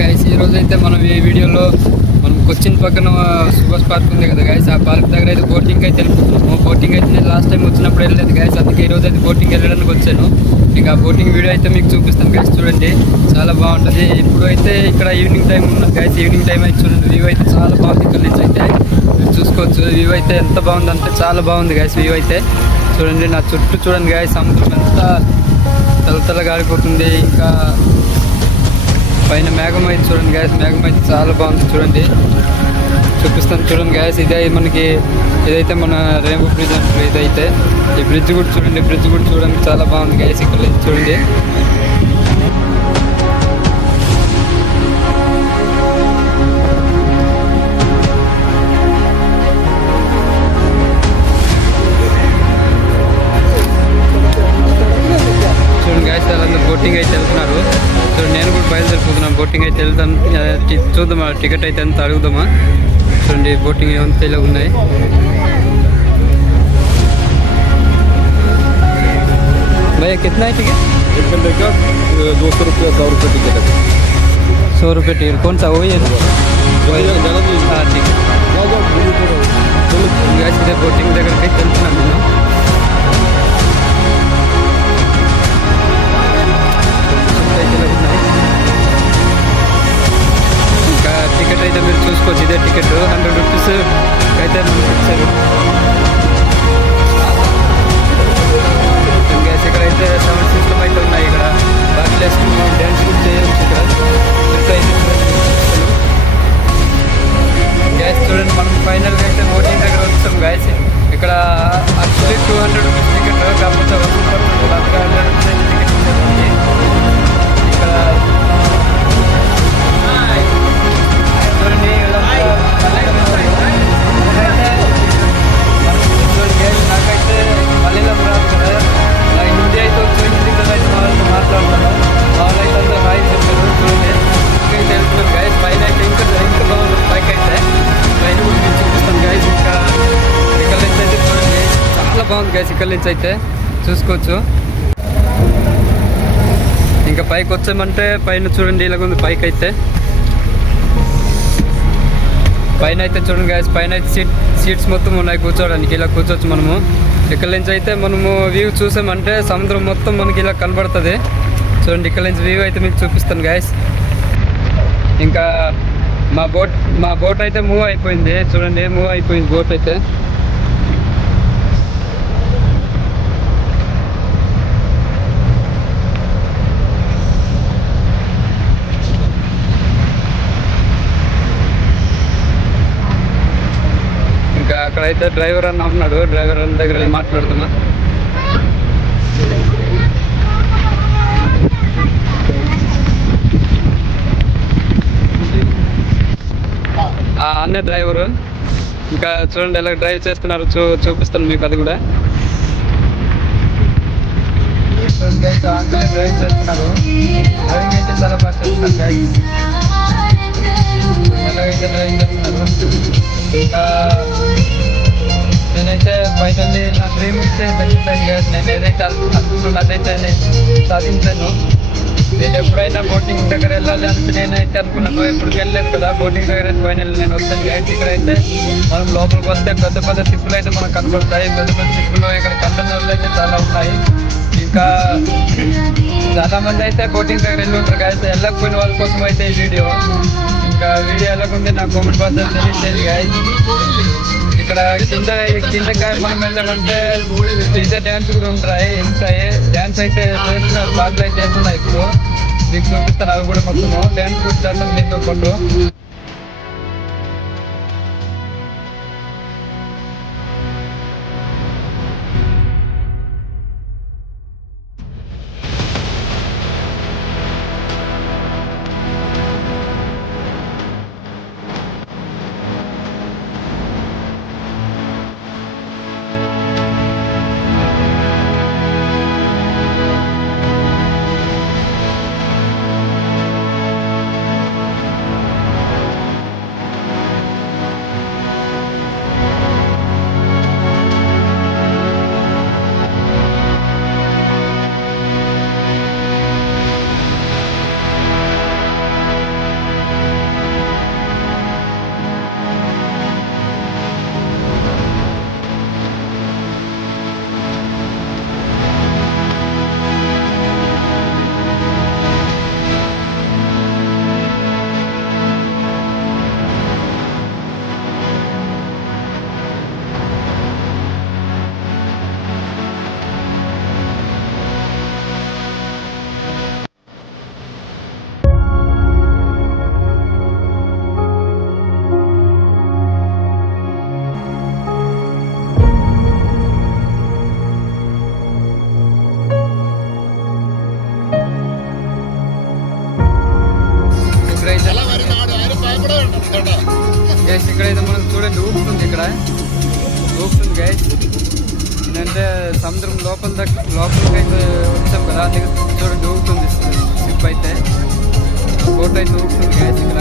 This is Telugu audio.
గైస్ ఈ రోజు అయితే మనం ఈ వీడియోలో మనం కొచ్చిన్ పక్కన సుభాష్ పార్క్ ఉంది కదా గైస్. ఆ పార్క్ దగ్గర అయితే బోటింగ్ అయితే వెళ్ళిపోతున్నాము. బోటింగ్ అయితే నేను లాస్ట్ టైం వచ్చినప్పుడు వెళ్ళలేదు గైస్, అందుకే ఈ రోజు అయితే బోటింగ్ వెళ్ళడానికి వచ్చాను. ఇంకా బోటింగ్ వీడియో అయితే మీకు చూపిస్తాను గైస్, చూడండి చాలా బాగుంటుంది. ఇప్పుడు అయితే ఇక్కడ ఈవినింగ్ టైం ఉన్నది గైస్, ఈవినింగ్ టైం అయితే చూడండి వ్యూ అయితే చాలా బాగుంది. ఇక్కడ నుంచి అయితే మీరు చూసుకోవచ్చు వ్యూ అయితే ఎంత బాగుందంటే చాలా బాగుంది గైస్. వ్యూ అయితే చూడండి, నా చుట్టూ చూడండి గైస్, సముద్రం ఎంత తలతలగా ఆడిపోతుంది. ఇంకా పైన మేఘం అయితే చూడండి గ్యాస్, మేఘం అయితే చాలా బాగుంది. చూడండి చూపిస్తాను చూడండి గ్యాస్. ఇదే మనకి ఇదైతే మన రెయిన్బో బ్రిడ్జ్ అంటారు. ఇదైతే ఈ బ్రిడ్జ్ కూడా చూడండి, బ్రిడ్జ్ కూడా చూడడానికి చాలా బాగుంది గ్యాస్. ఇక్కడ చూడండి బోటింగ్ అయితే వెళ్తున్నారు. సో నేను కూడా బయలుదేరిపోతున్నాను. బోటింగ్ అయితే వెళ్తాను, చూద్దామా టికెట్ అయితే ఎంత అడుగుదామా. చూడండి బోటింగ్ ఏమంతా ఇలా ఉన్నాయి. भैया कितना है टिकट? एक घंटे का 200 रुपया 100 रुपये टिकट है. 100 रुपये टिकट. कौन सा वही है ना? हाँ ठीक है. सीधे बोटिंग దగ్గరికి అయితే వెళ్తున్నాను నేను. ఇంకా టికెట్ అయితే మీరు చూసుకోవచ్చు. ఇదే టికెట్ 100 రూపీస్ అయితే మనకి ఇచ్చారు. గ్యాస్ ఇక్కడైతే 7 సిస్టమ్ అయితే ఉన్నాయి. ఇక్కడ బాగా వేసుకుని మనం డ్యాన్స్ కూడా చేయవచ్చు. ఇక్కడ గ్యాస్ చూడండి, మనం ఫైనల్గా అయితే బోటింగ్ దగ్గర వచ్చాం గ్యాస్. ఇక్కడ యాక్చువల్లీ 200 రూపీస్ టికెట్, కాకపోతే వసూలు పడుతుంది. 100 రూపీస్ టికెట్ ఉండేది. ఇక్కడ చూడండి నాకైతే మలయాళం రాదు కదా, హిందీ అయితే హిందీ కదా అయితే వాళ్ళతో మాట్లాడతాను. వాళ్ళైతే అందరూ హాయ్ చెప్పారు. చూడండి ఇంకైతే వెళ్తున్నాం గైస్. పైన అయితే ఇంకా బాగుంటుంది. పైకి అయితే పైన కూడా మీరు చూపిస్తాను గైస్. ఇంకా ఇక్కడ నుంచి అయితే చూడండి చాలా బాగుంది గైస్. ఇక్కడ నుంచి అయితే చూసుకోవచ్చు. ఇంకా పైకి వచ్చామంటే పైన చూడండి ఇలాగ ఉంది. పైకి అయితే పైన అయితే చూడండి గైస్, పైన అయితే సీట్స్ మొత్తం ఉన్నాయి కూర్చోవడానికి. ఇలా కూర్చోవచ్చు మనము. ఇక్కడ నుంచి అయితే మనము వ్యూ చూసామంటే సముద్రం మొత్తం మనకి ఇలా కనబడుతుంది. చూడండి ఇక్కడ నుంచి వ్యూ అయితే మీకు చూపిస్తాను గైస్. ఇంకా మా బోట్ అయితే మూవ్ అయిపోయింది. చూడండి మూవ్ అయిపోయింది బోట్ అయితే. ఇంకా అక్కడైతే డ్రైవర్ అన్న ఉన్నాడు. డ్రైవర్ అన్న దగ్గర మాట్లాడుతున్నా. అన్నే డ్రైవరు. ఇంకా చూడండి ఎలా డ్రైవ్ చేస్తున్నారు, చూపిస్తాను మీకు అది కూడా. డ్రైవ్ చేస్తున్నారు. డ్రైవింగ్ అయితే చాలా బాగా చేస్తున్నారు. ఎలాగైతే డ్రైవింగ్ చేస్తున్నారు. ఇంకా నేనైతే ఫైనల్లీ నా డ్రీమ్ ఇస్తే తగ్గిపోయింది కదా. నేను ఏదైతే అనుకుంటున్నా అదైతే సాధించాను. నేను ఎప్పుడైనా బోటింగ్ దగ్గర వెళ్ళాలి అని నేనైతే అనుకున్నాను. ఎప్పటికి వెళ్ళలేదు కదా బోటింగ్ దగ్గర. ఫైనల్ నేను వస్తాను గైడ్. ఇక్కడ అయితే మనం లోపలికి వస్తే పెద్ద పెద్ద తిప్పులు అయితే మనకు కనబడతాయి. పెద్ద పెద్ద తిప్పులు ఇక్కడ కంటైనర్లు అయితే చాలా ఉన్నాయి. ఇంకా చాలా మంది అయితే బోటింగ్ దగ్గర వెళ్ళి ఉంటారు గాయస్. వెళ్ళకపోయిన వాళ్ళ కోసం అయితే ఈ వీడియో. ఇంకా వీడియో ఎలాగుంది నాకు కామెంట్ బాక్స్లో తెలియదు గాయస్. ఇక్కడ కింద మనం వెళ్ళామంటే ఇదే డ్యాన్స్ కూడా ఉంటాయి. డ్యాన్స్ అయితే చేస్తున్నారు, బాగా అయితే వేస్తున్నాయి. ఇప్పుడు మీకు చూపిస్తారు అవి కూడా మొత్తము డ్యాన్స్ కూడా చేస్తాం మీతో పాటు. గైస్ ఇక్కడైతే మనం చూడండి ఊపుతుంది, ఇక్కడ ఊపుతుంది గైస్. ఏంటంటే సముద్రం లోపలికి అయితే వచ్చాం కదా, అందుకే చూడండి ఊపుతుంది షిప్ అయితే, బోట్ అయితే ఊపుతుంది గైస్ ఇక్కడ.